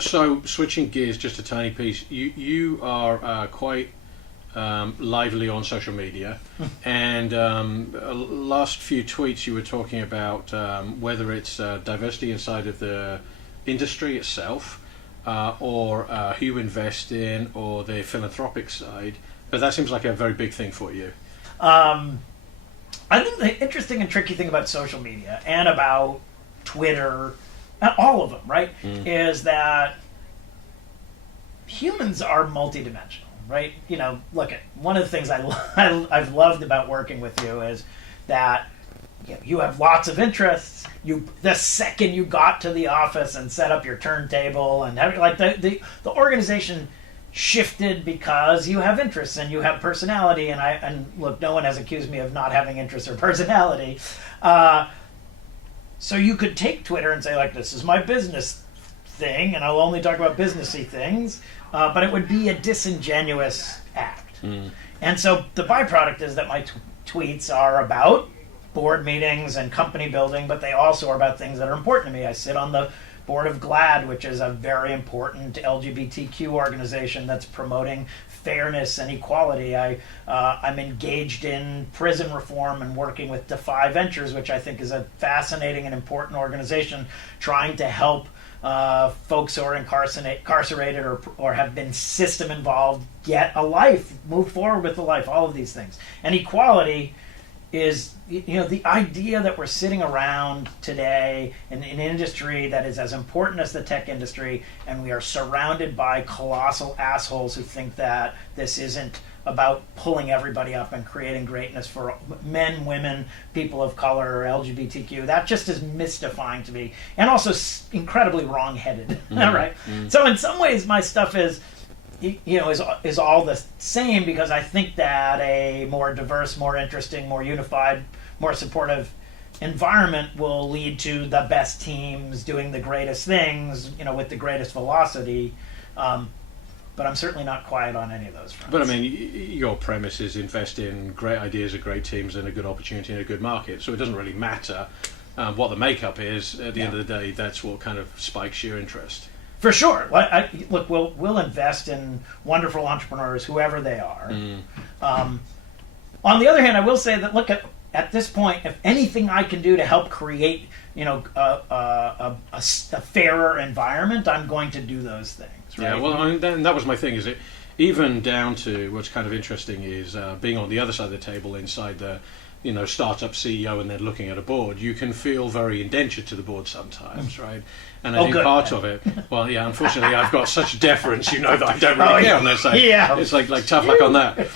So switching gears just a tiny piece, you are quite lively on social media, and last few tweets you were talking about whether it's diversity inside of the industry itself, or who you invest in, or the philanthropic side. But that seems like a very big thing for you. I think the interesting and tricky thing about social media and about Twitter, all of them, right, is that humans are multidimensional, right? You know, look, at one of the things I've loved about working with you is that you have lots of interests. The second you got to the office and set up your turntable and like the organization shifted because you have interests and you have personality, and look, no one has accused me of not having interests or personality. So you could take Twitter and say, like, this is my business thing, and I'll only talk about businessy things, but it would be a disingenuous act. And so the byproduct is that my tweets are about board meetings and company building, but they also are about things that are important to me. I sit on the board of GLAAD, which is a very important LGBTQ organization that's promoting fairness and equality. I'm engaged in prison reform and working with Defy Ventures, which I think is a fascinating and important organization trying to help folks who are incarcerated or have been system involved get a life, move forward with a life, all of these things. And equality is, the idea that we're sitting around today in an industry that is as important as the tech industry, and we are surrounded by colossal assholes who think that this isn't about pulling everybody up and creating greatness for men, women, people of color, or LGBTQ. That just is mystifying to me, and also incredibly wrong-headed. Right? So in some ways, my stuff is all the same, because I think that a more diverse, more interesting, more unified, more supportive environment will lead to the best teams doing the greatest things, with the greatest velocity. But I'm certainly not quiet on any of those fronts. But I mean, your premise is invest in great ideas, of great teams, and a good opportunity in a good market. So it doesn't really matter what the makeup is. At the end of the day, that's what kind of spikes your interest. For sure. Look, we'll invest in wonderful entrepreneurs, whoever they are. On the other hand, I will say that, look, at this point, if anything I can do to help create, a fairer environment, I'm going to do those things. Right? Yeah. Well, that was my thing. Is it even down to what's kind of interesting is being on the other side of the table inside the startup CEO and then looking at a board, you can feel very indentured to the board sometimes, right? And I think part of it, well, yeah, unfortunately, I've got such deference, that I don't really care on that side. Yeah. It's like tough luck on that.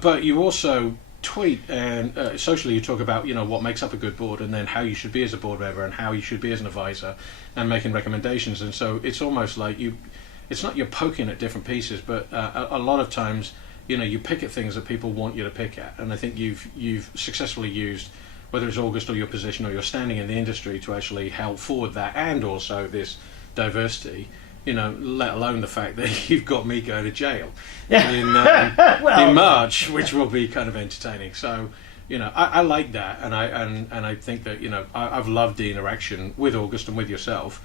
But you also tweet and socially you talk about, what makes up a good board, and then how you should be as a board member and how you should be as an advisor, and making recommendations. And so it's almost like it's not you're poking at different pieces, but a lot of times, you pick at things that people want you to pick at, and I think you've successfully used, whether it's August or your position or your standing in the industry, to actually help forward that, and also this diversity. Let alone the fact that you've got me going to jail in March, which will be kind of entertaining. So, I like that, and I think that I've loved the interaction with August and with yourself.